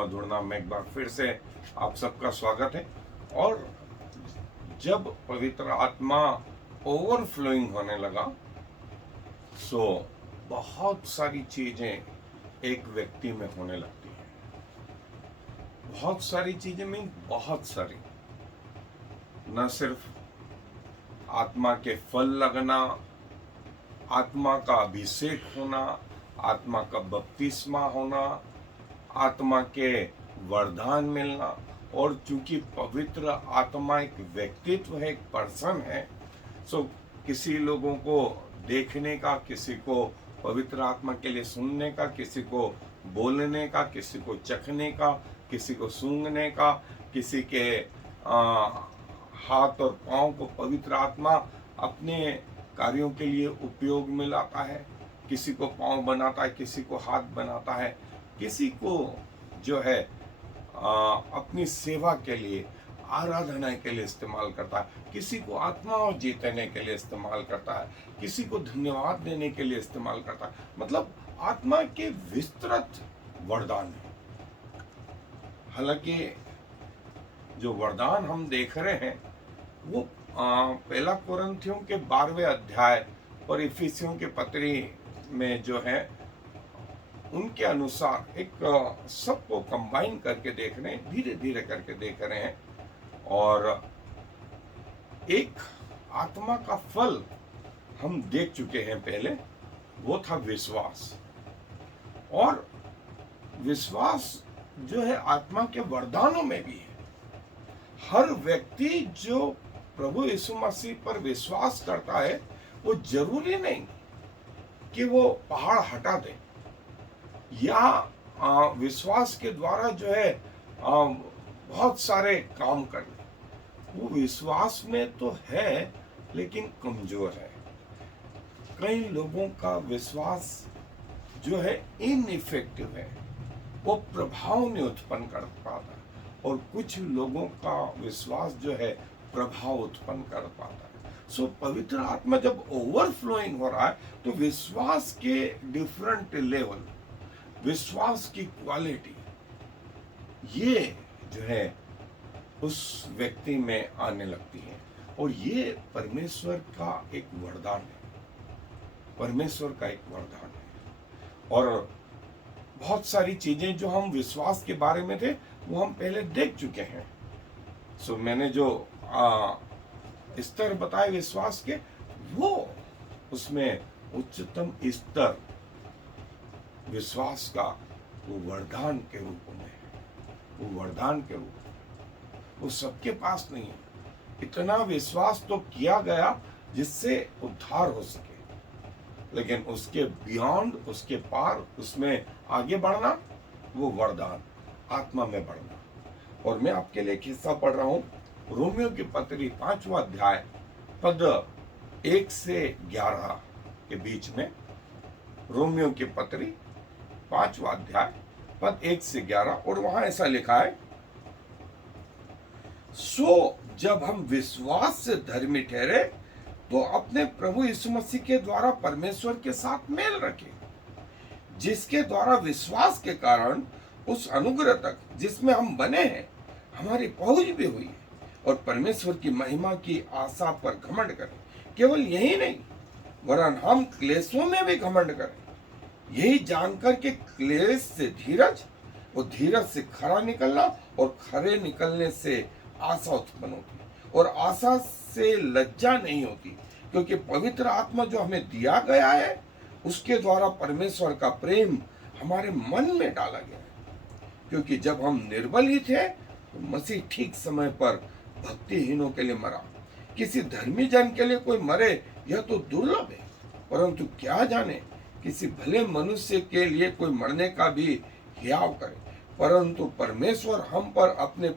मधुर नाम में एक बार फिर से आप सबका स्वागत है। और जब पवित्र आत्मा ओवरफ्लोइंग होने लगा सो बहुत सारी चीजें एक व्यक्ति में होने लगती हैं। बहुत सारी चीजें में बहुत सारी, न सिर्फ आत्मा के फल लगना, आत्मा का अभिषेक होना, आत्मा का बपतिस्मा होना, आत्मा के वरदान मिलना। और चूंकि पवित्र आत्मा एक व्यक्तित्व है, एक पर्सन है, सो किसी लोगों को देखने का, किसी को पवित्र आत्मा के लिए सुनने का, किसी को बोलने का, किसी को चखने का, किसी को सूंघने का, किसी के हाथ और पांव को पवित्र आत्मा अपने कार्यों के लिए उपयोग में लाता है। किसी को पांव बनाता है, किसी को हाथ बनाता है, किसी को जो है अपनी सेवा के लिए, आराधना के लिए इस्तेमाल करता है, किसी को आत्माओं जीतने के लिए इस्तेमाल करता है, किसी को धन्यवाद देने के लिए इस्तेमाल करता है। मतलब आत्मा के विस्तृत वरदान है। हालांकि जो वरदान हम देख रहे हैं वो पहला कुरिन्थियों के 12वें अध्याय और इफिसियों के पत्री में जो है उनके अनुसार एक सबको कंबाइन करके देख रहे हैं, धीरे धीरे करके देख रहे हैं। और एक आत्मा का फल हम देख चुके हैं पहले, वो था विश्वास। और विश्वास जो है आत्मा के वरदानों में भी है। हर व्यक्ति जो प्रभु यीशु मसीह पर विश्वास करता है, वो जरूरी नहीं कि वो पहाड़ हटा दे या विश्वास के द्वारा जो है बहुत सारे काम कर ले। वो विश्वास में तो है लेकिन कमजोर है। कई लोगों का विश्वास जो है इनइफेक्टिव है, वो प्रभाव नहीं उत्पन्न कर पाता। और कुछ लोगों का विश्वास जो है प्रभाव उत्पन्न कर पाता है। सो पवित्र आत्मा जब ओवरफ्लोइंग हो रहा है तो विश्वास के डिफरेंट लेवल, विश्वास की क्वालिटी, ये जो है उस व्यक्ति में आने लगती है। और ये परमेश्वर का एक वरदान है, परमेश्वर का एक वरदान है। और बहुत सारी चीजें जो हम विश्वास के बारे में थे वो हम पहले देख चुके हैं। सो मैंने जो स्तर बताए विश्वास के, वो उसमें उच्चतम स्तर विश्वास का वो वरदान के रूप में है। वो वरदान के रूप में, वो सबके पास नहीं है। इतना विश्वास तो किया गया जिससे उद्धार हो सके, लेकिन उसके बियॉन्ड, उसके पार, उसमें आगे बढ़ना, वो वरदान, आत्मा में बढ़ना। और मैं आपके लिए एक हिस्सा पढ़ रहा हूं, रोमियो की पत्री 5वां अध्याय पद 1 से 11 के बीच में। रोमियो की पत्री 5वां अध्याय पद 1 से 11, और वहां ऐसा लिखा है, सो जब हम विश्वास से धर्मी ठहरे तो अपने प्रभु यीशु मसीह के द्वारा परमेश्वर के साथ मेल रखे, जिसके द्वारा विश्वास के कारण उस अनुग्रह तक जिसमें हम बने हैं हमारी पहुंच भी हुई है। और परमेश्वर की महिमा की आशा पर घमंड करें। केवल यही नहीं, वरन हम क्लेशों में भी घमंड करें, यही जानकर के क्लेश से धीरज, और धीरज से खरा निकलना, और खरे निकलने से आशा उत्पन्न होती है, और आशा से लज्जा नहीं होती, क्योंकि पवित्र आत्मा जो हमें दिया गया है उसके द्वारा परमेश्वर का प्रेम हमारे मन में डाला गया है। क्योंकि जब हम निर्बल ही थे तो मसीह ठीक समय पर भक्तिहीनों के लिए मरा। किसी धर्मी जन के लिए कोई मरे यह तो दुर्लभ है, परंतु क्या जाने किसी भले मनुष्य के लिए कोई मरने का भी हियाव करे। परंतु परमेश्वर हम पर अपने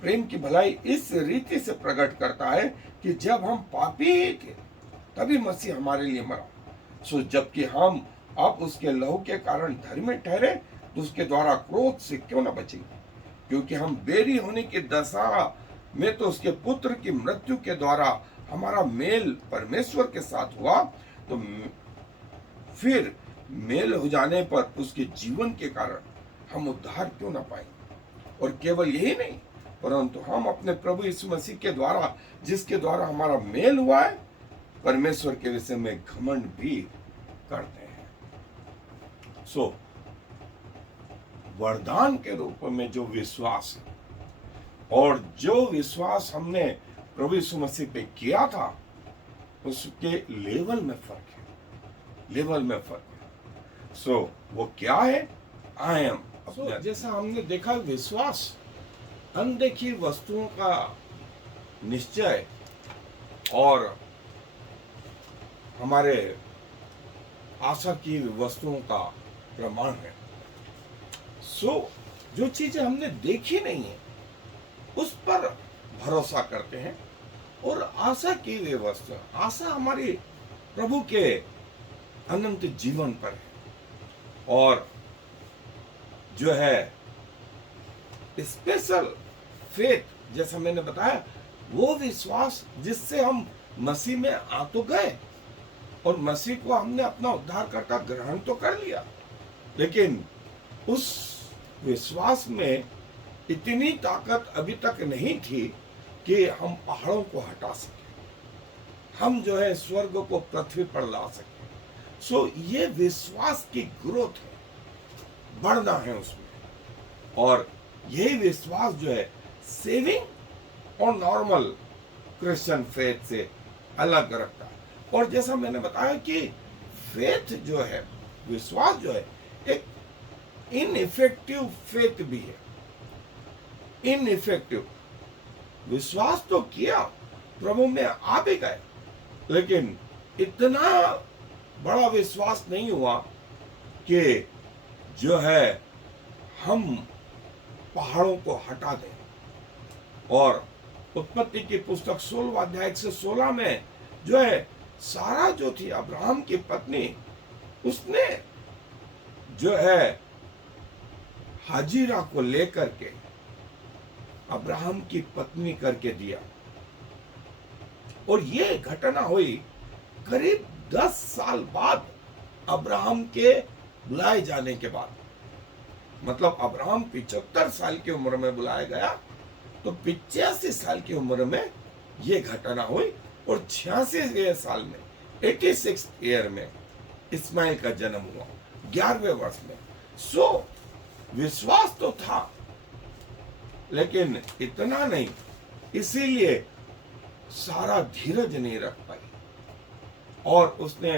प्रेम की भलाई इस रीति से प्रकट करता है कि जब हम पापी ही थे तभी मसीह हमारे लिए मरा। सो जबकि हम अब उसके लहू के कारण धर्मी ठहरे तो उसके द्वारा क्रोध से क्यों न बचेंगे। क्योंकि हम बेरी होने की दशा में तो उसके पुत्र की मृत्यु के द्वारा हमारा मेल परमेश्वर के साथ हुआ, तो फिर मेल हो जाने पर उसके जीवन के कारण हम उद्धार क्यों ना पाए। और केवल यही नहीं, परंतु हम अपने प्रभु यीशु मसीह के द्वारा, जिसके द्वारा हमारा मेल हुआ है, परमेश्वर के विषय में घमंड भी करते हैं। सो वरदान के रूप में जो विश्वास है और जो विश्वास हमने प्रभु यीशु मसीह पे किया था, उसके लेवल में फर्क है, लेवल में फर्क है। सो वो क्या है? I am. जैसा हमने देखा, विश्वास अनदेखी वस्तुओं का निश्चय और हमारे आशा की वस्तुओं का प्रमाण है। सो जो चीजें हमने देखी नहीं है उस पर भरोसा करते हैं, और आशा की वे वस्तु, आशा हमारी प्रभु के अनंत जीवन पर है। और जो है स्पेशल फेथ, जैसा मैंने बताया, वो विश्वास जिससे हम मसीह में आ तो गए और मसीह को हमने अपना उद्धारकर्ता ग्रहण तो कर लिया, लेकिन उस विश्वास में इतनी ताकत अभी तक नहीं थी कि हम पहाड़ों को हटा सके, हम जो है स्वर्ग को पृथ्वी पर ला सके। सो ये विश्वास की ग्रोथ है, बढ़ना है उसमें। और यही विश्वास जो है सेविंग और नॉर्मल क्रिश्चियन फेथ से अलग रखता है। और जैसा मैंने बताया कि फेथ जो है, विश्वास जो है, एक इनइफेक्टिव फेथ भी है। इनइफेक्टिव विश्वास तो किया, प्रभु में आ भी गए, लेकिन इतना बड़ा विश्वास नहीं हुआ कि जो है हम पहाड़ों को हटा दें। और उत्पत्ति की पुस्तक 16 अध्याय से 16 में जो है सारा जो थी अब्राहम की पत्नी, उसने जो है हाजिरा को लेकर के अब्राहम की पत्नी करके दिया। और ये घटना हुई करीब 10 साल बाद, अब्राहम के बुलाए जाने के बाद। मतलब अब्राहम 75 साल की उम्र में बुलाया गया, तो 85 साल की उम्र में ये घटना हुई। और 86वें साल में, 86 ईयर में इस्माइल का जन्म हुआ, 11वें वर्ष में। सो विश्वास तो था, लेकिन इतना नहीं, इसीलिए सारा धीरज नहीं रख पाई और उसने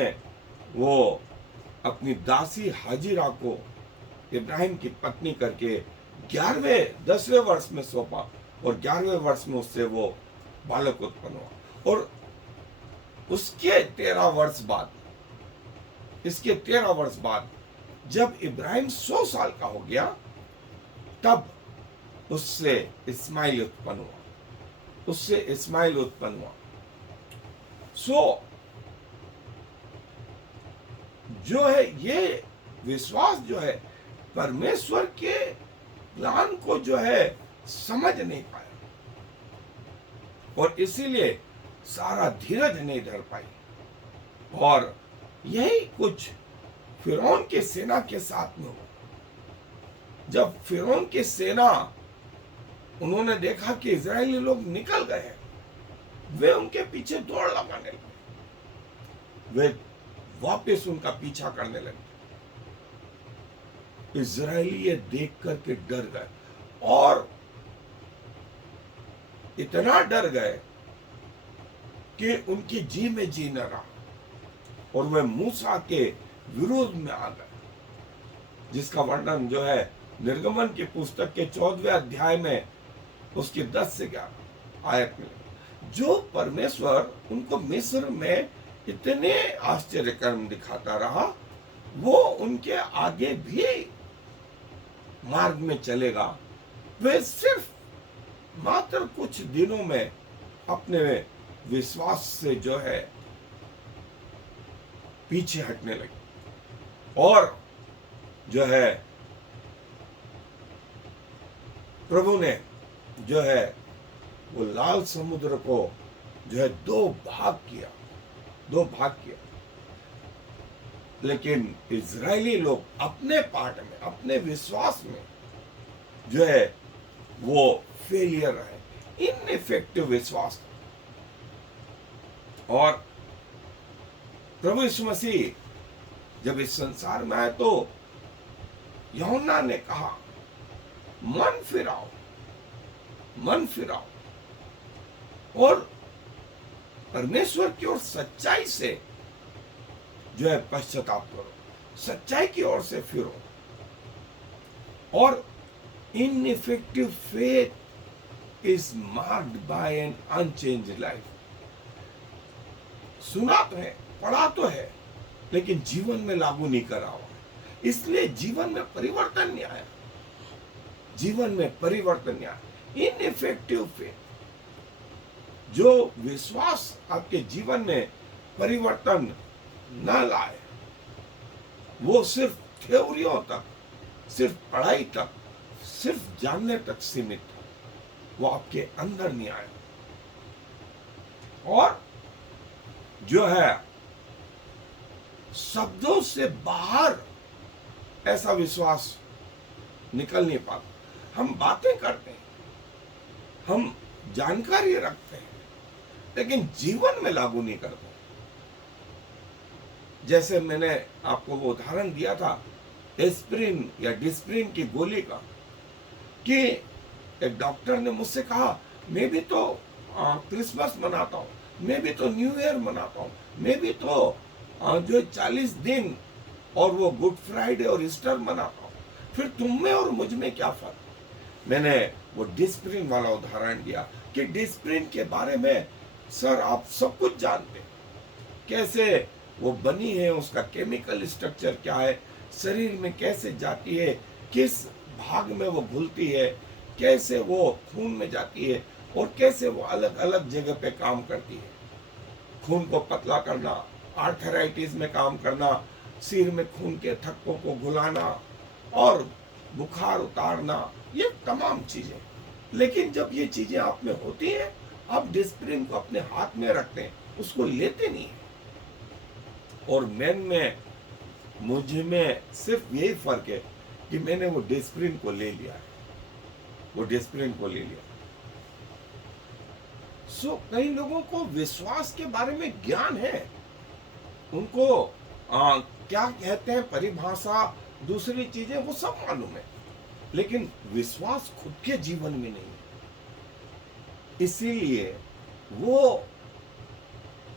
वो अपनी दासी हाजिरा को इब्राहिम की पत्नी करके 10वें वर्ष में सौंपा, और 11वें वर्ष में उससे वो बालक उत्पन्न हुआ। और उसके 13 वर्ष बाद, इसके 13 वर्ष बाद जब इब्राहिम 100 साल का हो गया, तब उससे इस्माइल उत्पन्न हुआ, उससे इस्माइल उत्पन्न हुआ। सो जो है ये विश्वास जो है परमेश्वर के प्लान को जो है समझ नहीं पाया, और इसीलिए सारा धीरज नहीं धर पाई। और यही कुछ फिरौन के सेना के साथ में हुआ। जब फिरौन की सेना, उन्होंने देखा कि इजरायली लोग निकल गए हैं, वे उनके पीछे दौड़ लगाने लगे, वे वापस उनका पीछा करने लगे। इजरायली ये देख करके डर गए, और इतना डर गए कि उनकी जी में जी न रहा, और वे मूसा के विरोध में आ गए, जिसका वर्णन जो है निर्गमन की पुस्तक के 14वें अध्याय में उसकी 10 से 11 आयत में। जो परमेश्वर उनको मिस्र में इतने आश्चर्य कर्म दिखाता रहा, वो उनके आगे भी मार्ग में चलेगा। वे सिर्फ मात्र कुछ दिनों में अपने विश्वास से जो है पीछे हटने लगे, और जो है प्रभु ने जो है वो लाल समुद्र को जो है दो भाग किया। लेकिन इजरायली लोग अपने पार्ट में, अपने विश्वास में जो है वो फेलियर है, इनइफेक्टिव विश्वास था। और प्रभु यीशु मसीह जब इस संसार में आए तो यूहन्ना ने कहा, मन फिराओ, मन फिराओ और परमेश्वर की ओर सच्चाई से जो है पश्चाताप करो, सच्चाई की ओर से फिरो। और ineffective faith is marked by an unchanged life. सुना तो है, पढ़ा तो है, लेकिन जीवन में लागू नहीं करा हुआ, इसलिए जीवन में परिवर्तन नहीं आया, जीवन में परिवर्तन नहीं आया। इनइफेक्टिव फेथ, जो विश्वास आपके जीवन में परिवर्तन न लाए, वो सिर्फ थ्योरियों तक, सिर्फ पढ़ाई तक, सिर्फ जानने तक सीमित है, वो आपके अंदर नहीं आया। और जो है शब्दों से बाहर ऐसा विश्वास निकल नहीं पाता। हम बातें करते हैं, हम जानकारी रखते हैं, लेकिन जीवन में लागू नहीं करते। जैसे मैंने आपको वो उदाहरण दिया था एस्प्रिन या डिस्प्रिन की गोली का, कि एक डॉक्टर ने मुझसे कहा, मैं भी तो क्रिसमस मनाता हूँ, मैं भी तो न्यू ईयर मनाता हूँ, मैं भी तो जो 40 दिन और वो गुड फ्राइडे और ईस्टर मनाता हूँ, फिर तुम में और मुझ में क्या फर्क। मैंने वो डिस्प्रिन वाला उदाहरण दिया कि डिस्प्रिन के बारे में सर आप सब कुछ जानते हैं, कैसे वो बनी है, उसका केमिकल स्ट्रक्चर क्या है, शरीर में कैसे जाती है, किस भाग में वो घुलती है, कैसे वो खून में जाती है और कैसे वो अलग अलग जगह पे काम करती है। खून को पतला करना, आर्थराइटिस में काम करना, सिर में खून के थक्कों को घुलाना और बुखार उतारना, ये तमाम चीजें। लेकिन जब ये चीजें आप में होती हैं, आप डिस्प्रिन को अपने हाथ में रखते हैं, उसको लेते नहीं है। और मैन में, मुझ में सिर्फ यही फर्क है कि मैंने वो डिस्प्रिन को ले लिया है, वो डिस्प्रिन को ले लिया। कई लोगों को विश्वास के बारे में ज्ञान है, उनको क्या कहते हैं परिभाषा, दूसरी चीजें वो सब मालूम है, लेकिन विश्वास खुद के जीवन में नहीं है। इसीलिए वो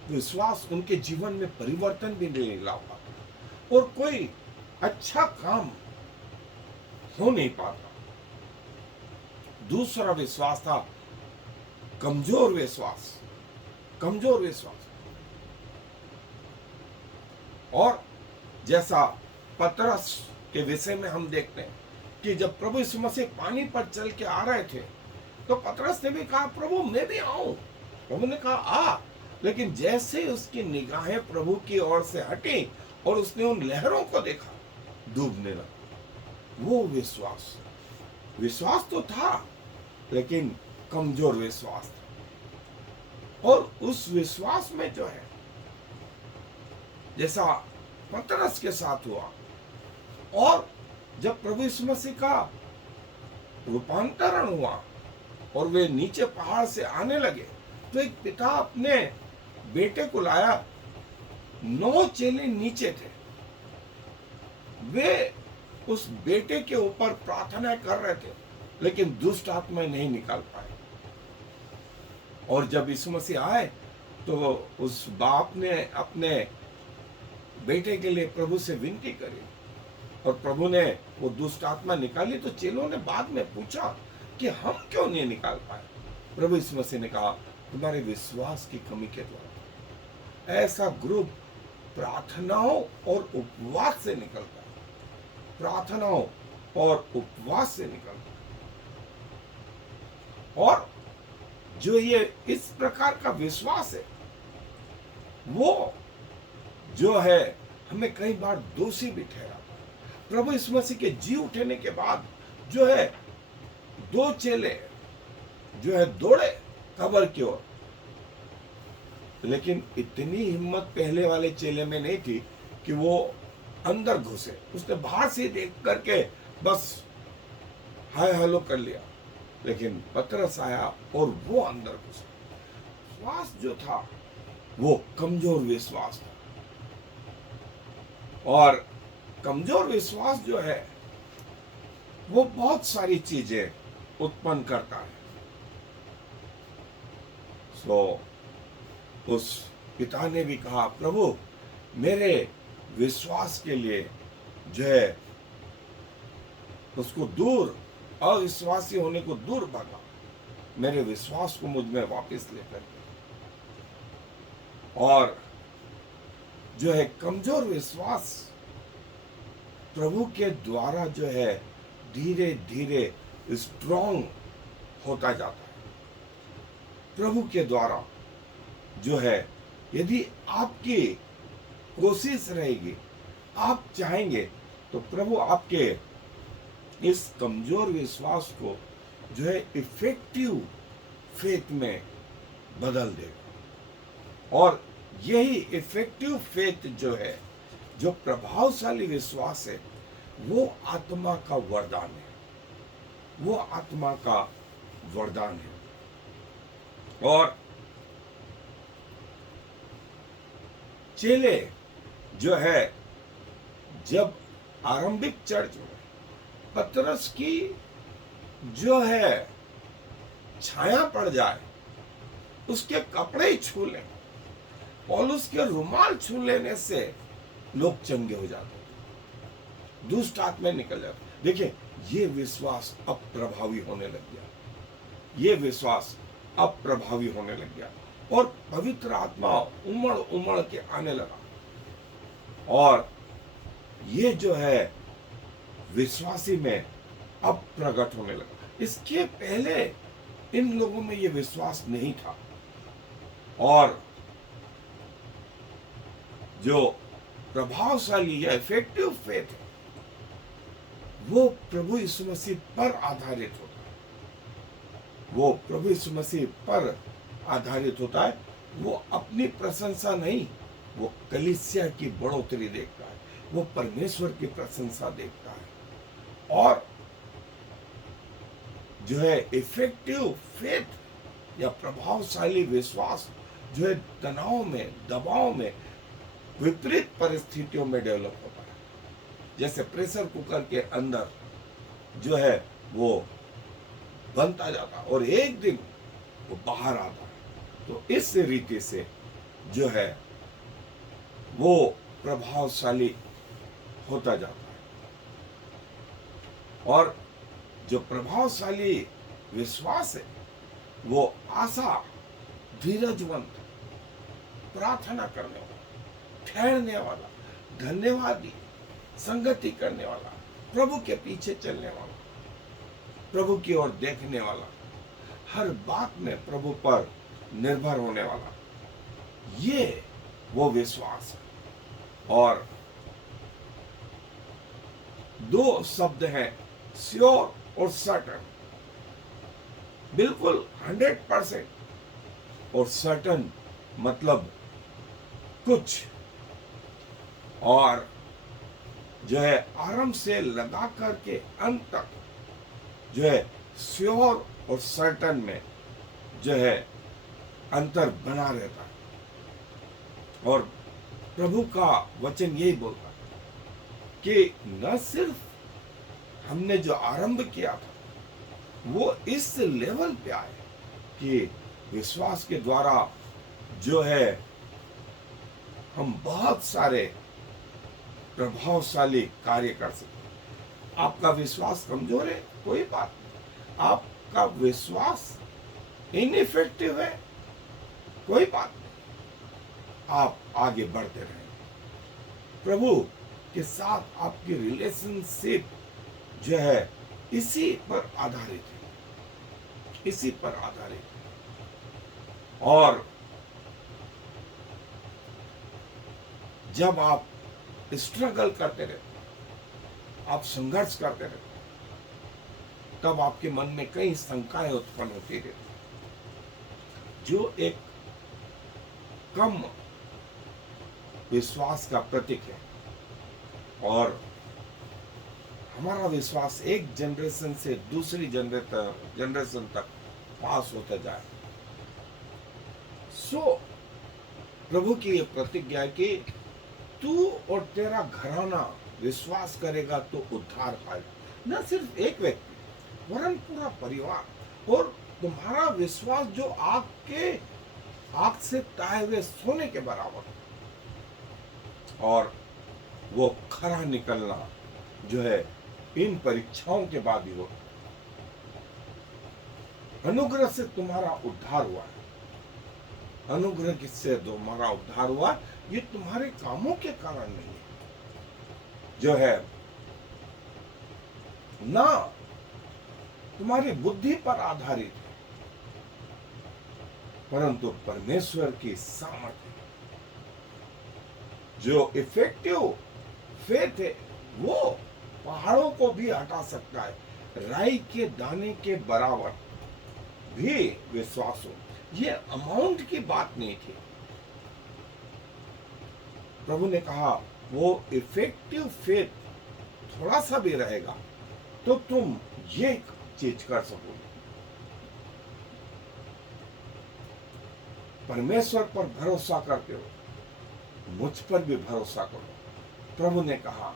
विश्वास उनके जीवन में परिवर्तन भी नहीं ला पाता और कोई अच्छा काम हो नहीं पाता। दूसरा विश्वास था कमजोर विश्वास, कमजोर विश्वास। और जैसा पतरस के विषय में हम देखते हैं कि जब प्रभु यीशु मसीह पानी पर चल के आ रहे थे, तो पतरस ने भी कहा, प्रभु मैं भी आऊं। प्रभु ने कहा आ, लेकिन जैसे उसकी निगाहें प्रभु की ओर से हटी और उसने उन लहरों को देखा, डूबने लगा। वो विश्वास, विश्वास तो था लेकिन कमजोर विश्वास था। और उस विश्वास में जो है, जैसा पतरस के साथ हुआ, और जब प्रभु यीशु मसीह का रूपांतरण हुआ और वे नीचे पहाड़ से आने लगे, तो एक पिता अपने बेटे को लाया। 9 चेले नीचे थे, वे उस बेटे के ऊपर प्रार्थना कर रहे थे, लेकिन दुष्ट आत्माएं नहीं निकाल पाए। और जब यीशु मसीह आए तो उस बाप ने अपने बेटे के लिए प्रभु से विनती करी और प्रभु ने वो दुष्ट आत्मा निकाली। तो चेलों ने बाद में पूछा कि हम क्यों नहीं निकाल पाए। प्रभु यीशु मसीह ने कहा, तुम्हारे विश्वास की कमी के द्वारा। ऐसा ग्रुप प्रार्थनाओं और उपवास से निकलता है, प्रार्थनाओं और उपवास से निकलता है। और जो ये इस प्रकार का विश्वास है, वो जो है हमें कई बार दोषी भी ठहराता है। प्रभु यीशु मसीह के जी उठने के बाद जो है 2 चेले जो है दौड़े कब्र की ओर, लेकिन इतनी हिम्मत पहले वाले चेले में नहीं थी कि वो अंदर घुसे। उसने बाहर से देख करके बस हाय हेलो कर लिया, लेकिन पतरस आया और वो अंदर घुसा। विश्वास जो था वो कमजोर विश्वास था, और कमजोर विश्वास जो है वो बहुत सारी चीजें उत्पन्न करता है। उस पिता ने भी कहा, प्रभु मेरे विश्वास के लिए जो है उसको दूर, अविश्वासी होने को दूर भगा, मेरे विश्वास को मुझ में वापस लेकर। और जो है कमजोर विश्वास प्रभु के द्वारा जो है धीरे धीरे स्ट्रॉन्ग होता जाता है। प्रभु के द्वारा जो है, यदि आपकी कोशिश रहेगी, आप चाहेंगे, तो प्रभु आपके इस कमजोर विश्वास को जो है इफेक्टिव फेथ में बदल देगा। और यही इफेक्टिव फेथ जो है, जो प्रभावशाली विश्वास है, वो आत्मा का वरदान है, वो आत्मा का वरदान है। और चेले जो है, जब आरंभिक चर्च में पतरस की जो है छाया पड़ जाए, उसके कपड़े छू लें, पौलुस के रुमाल छू लेने से लोग चंगे हो जाते, दुष्ट आत्मा निकल जाते। देखिए, ये विश्वास अब प्रभावी होने लग गया, ये विश्वास अब प्रभावी होने लग गया, और पवित्र आत्मा उमड़ उमड़ के आने लगा। और ये जो है विश्वासी में अब प्रकट होने लगा। इसके पहले इन लोगों में ये विश्वास नहीं था। और जो प्रभावशाली या इफेक्टिव फेथ है, वो प्रभु यीशु मसीह पर आधारित होता है, वो प्रभु यीशु मसीह पर आधारित होता है। वो अपनी प्रशंसा नहीं, वो कलीसिया की बढ़ोतरी देखता है, वो परमेश्वर की प्रशंसा देखता है। और जो है इफेक्टिव फेथ या प्रभावशाली विश्वास जो है तनाव में, दबाव में, विपरीत परिस्थितियों में डेवलप होता है। जैसे प्रेशर कुकर के अंदर जो है वो बनता जाता और एक दिन वो बाहर आता है। तो इस रीति से जो है वो प्रभावशाली होता जाता है। और जो प्रभावशाली विश्वास है, वो आशा, धीरजवंत, प्रार्थना करने वाला, ठहरने वाला, धन्यवादी, संगति करने वाला, प्रभु के पीछे चलने वाला, प्रभु की ओर देखने वाला, हर बात में प्रभु पर निर्भर होने वाला, ये वो विश्वास है। और दो शब्द हैं, श्योर और सर्टन। बिल्कुल 100%, और सर्टन मतलब कुछ। और जो है आरंभ से लगा करके अंत तक जो है श्योर और सर्टन में जो है अंतर बना रहता है। और प्रभु का वचन यही बोलता है कि न सिर्फ हमने जो आरंभ किया था वो इस लेवल पे आए कि विश्वास के द्वारा जो है हम बहुत सारे प्रभावशाली कार्य कर सकते। आपका विश्वास कमजोर है, कोई बात नहीं। आपका विश्वास इनइफेक्टिव है, कोई बात नहीं। आप आगे बढ़ते रहें। प्रभु के साथ आपकी रिलेशनशिप जो है इसी पर आधारित है, इसी पर आधारित है। और जब आप स्ट्रगल करते रहते, आप संघर्ष करते रहते, तब आपके मन में कई शंकाएं उत्पन्न होती रहती, जो एक कम विश्वास का प्रतीक है। और हमारा विश्वास एक जनरेशन से दूसरी जनरेशन तक पास होता जाए। सो प्रभु की ये प्रतिज्ञा है कि तू और तेरा घराना विश्वास करेगा तो उद्धार पाएगा। न सिर्फ एक व्यक्ति वरन पूरा परिवार। और तुम्हारा विश्वास जो आग से ताए हुए सोने के बराबर, और वो खरा निकलना जो है इन परीक्षाओं के बाद ही हो। अनुग्रह से तुम्हारा उद्धार हुआ है। अनुग्रह किससे तुम्हारा उद्धार हुआ? ये तुम्हारे कामों के कारण नहीं है, जो है ना तुम्हारी बुद्धि पर आधारित है, परंतु परमेश्वर की सामर्थ्य। जो इफेक्टिव फेथ है वो पहाड़ों को भी हटा सकता है। राई के दाने के बराबर भी विश्वास हो। ये अमाउंट की बात नहीं थी। प्रभु ने कहा वो इफेक्टिव फेथ थोड़ा सा भी रहेगा तो तुम ये चीज कर सकोगे। परमेश्वर पर भरोसा करते हो, मुझ पर भी भरोसा करो, प्रभु ने कहा।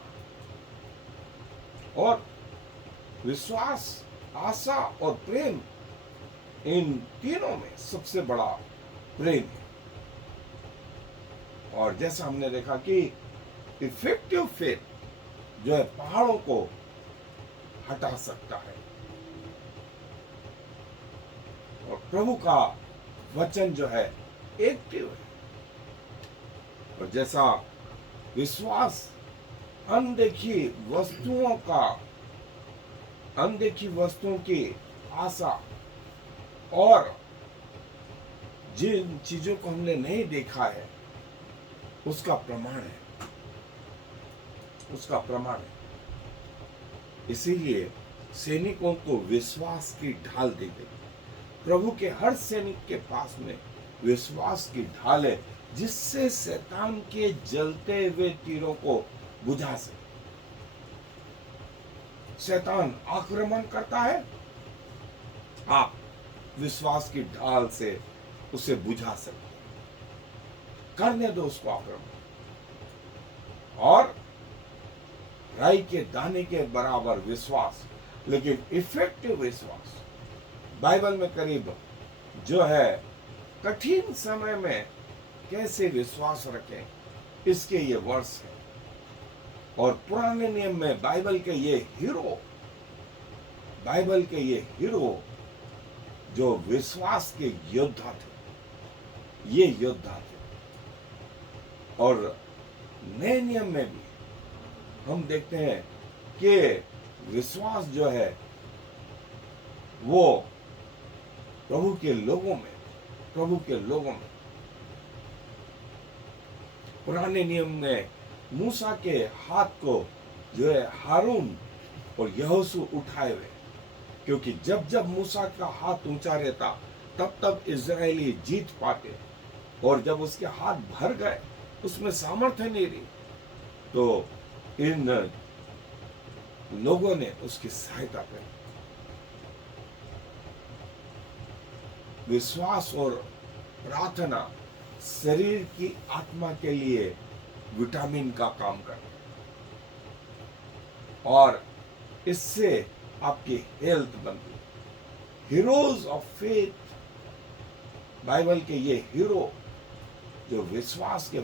और विश्वास, आशा और प्रेम, इन तीनों में सबसे बड़ा प्रेम है। और जैसा हमने देखा कि इफेक्टिव फेथ जो है पहाड़ों को हटा सकता है। और प्रभु का वचन जो है एक्टिव है। और जैसा विश्वास अनदेखी वस्तुओं की आशा और जिन चीजों को हमने नहीं देखा है उसका प्रमाण है। इसीलिए सैनिकों को विश्वास की ढाल दी गई। प्रभु के हर सैनिक के पास में विश्वास की ढाल है, जिससे शैतान के जलते हुए तीरों को बुझा सके। शैतान आक्रमण करता है, आप विश्वास की ढाल से उसे बुझा सकते। करने दो उसको आक्रमण। और राई के दाने के बराबर विश्वास, लेकिन इफेक्टिव विश्वास। बाइबल में करीब जो है कठिन समय में कैसे विश्वास रखें, इसके ये वर्ष है। और पुराने नियम में बाइबल के हीरो जो विश्वास के योद्धा थे, ये योद्धा थे। और नए नियम में भी हम देखते हैं कि विश्वास जो है वो प्रभु के लोगों में पुराने नियम में मूसा के हाथ को जो है हारून और यहोशू उठाए हुए, क्योंकि जब मूसा का हाथ ऊंचा रहता तब इजरायली जीत पाते। और जब उसके हाथ भर गए, उसमें सामर्थ्य नहीं रही, तो इन लोगों ने उसकी सहायता करी। विश्वास और प्रार्थना शरीर की आत्मा के लिए विटामिन का काम करते हैं, और इससे आपकी हेल्थ बनती है। हीरोज ऑफ फेथ, बाइबल के ये हीरो जो विश्वास के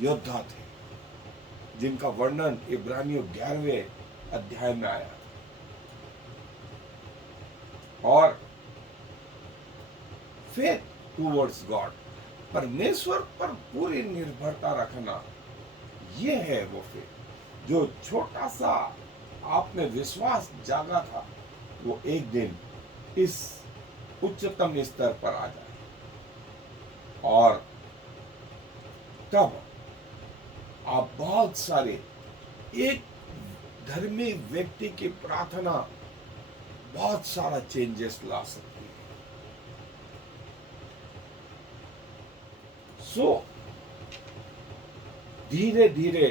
योद्धा थे, जिनका वर्णन इब्रानियों 11वें अध्याय में आया। और फेथ टूवर्ड्स गॉड, परमेश्वर पर पूरी निर्भरता रखना, ये है वो फेथ। जो छोटा सा आप में विश्वास जागा था, वो एक दिन इस उच्चतम स्तर पर आ जाए। और तब आप बहुत सारे, एक धर्मी व्यक्ति की प्रार्थना बहुत सारा चेंजेस ला सकती है। सो धीरे धीरे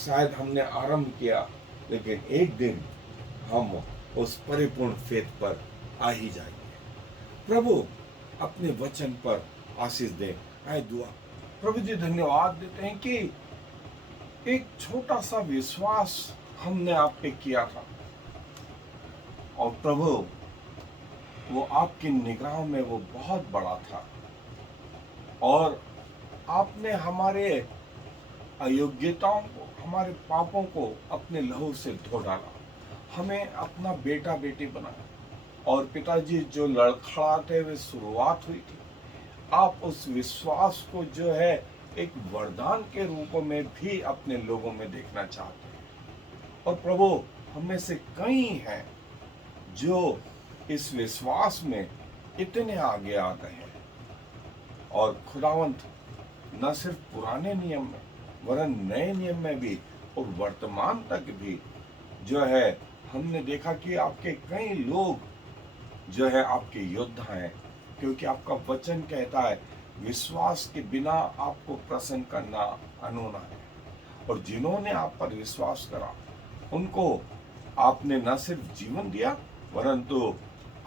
शायद हमने आरंभ किया, लेकिन एक दिन हम उस परिपूर्ण फेथ पर आ ही जाएंगे। प्रभु अपने वचन पर आशीष दे। आए दुआ। प्रभु जी धन्यवाद देते हैं कि एक छोटा सा विश्वास हमने आप पे किया था, और प्रभु वो आपकी निगाह में वो बहुत बड़ा था, और आपने हमारे अयोग्यताओं को, हमारे पापों को अपने लहू से धो डाला, हमें अपना बेटा बेटी बनाया। और पिताजी जो लड़खड़ाते हुए शुरुआत हुई थी, आप उस विश्वास को जो है एक वरदान के रूप में भी अपने लोगों में देखना चाहते हैं। और प्रभु हमें से कई हैं जो इस विश्वास में इतने आगे आ गए हैं, और खुदावंत न सिर्फ पुराने नियम में वरन नए नियम में भी और वर्तमान तक भी जो है हमने देखा कि आपके कई लोग जो है आपके योद्धा हैं, क्योंकि आपका वचन कहता है विश्वास के बिना आपको प्रसन्न करना अनूना है। और जिन्होंने आप पर विश्वास करा उनको आपने न सिर्फ जीवन दिया, परंतु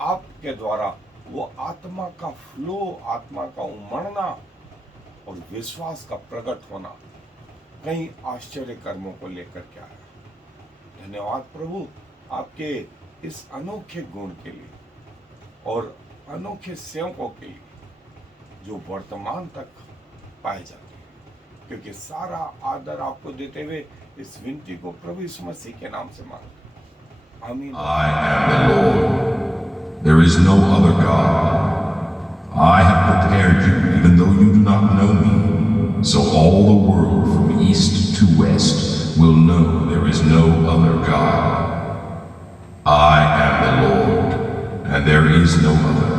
आपके द्वारा वो आत्मा का फ्लो, आत्मा का उमड़ना और विश्वास का प्रकट होना कई आश्चर्य कर्मों को लेकर के आया। धन्यवाद प्रभु आपके इस अनोखे गुण के लिए और अनोखे सेवकों के लिए जो वर्तमान तक पाए जाते हैं, क्योंकि सारा आदर आपको देते हुए इस विनती को प्रभु यीशु मसीह के नाम से मांगते हैं। आमीन। I am the Lord. There is no other God. I have prepared you, even though you do not know me, so all the world from east to west will know there is no other God. I am the Lord, and there is no other.